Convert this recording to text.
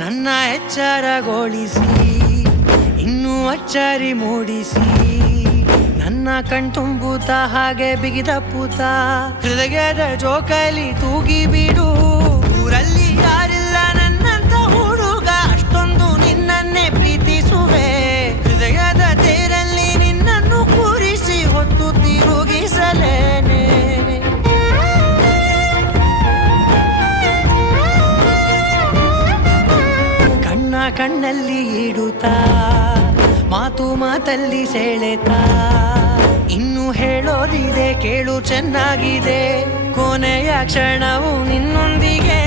ನನ್ನ ಎಚ್ಚರಗೊಳಿಸಿ ಇನ್ನೂ ಅಚ್ಚರಿ ಮೂಡಿಸಿ ನನ್ನ ಕಣ್ತುಂಬುತ್ತ ಹಾಗೆ ಬಿಗಿದಪ್ಪುತ್ತ ಹೃದಯದ ಜೋಕಾಲಿ ತೂಗಿ ಬಿಡು. ಊರಲ್ಲಿ ಯಾರಿಲ್ಲ ನನ್ನಂತ ಹುಡುಗ, ಅಷ್ಟೊಂದು ನಿನ್ನನ್ನೇ ಪ್ರೀತಿಸುವೆ. ಹೃದಯದ ತೇರಲ್ಲಿ ನಿನ್ನನ್ನು ಕೂರಿಸಿ ಹೊತ್ತು ತಿರುಗಿಸಲೇನೆ. ಕಣ್ಣಲ್ಲಿ ಇಡುತ್ತಾ ಮಾತು ಮಾತಲ್ಲಿ ಸೆಳೆತಾ ಇನ್ನು ಹೇಳೋದಿದೆ ಕೇಳು ಚೆನ್ನಾಗಿದೆ. ಕೊನೆಯ ಕ್ಷಣವು ನಿನ್ನೊಂದಿಗೆ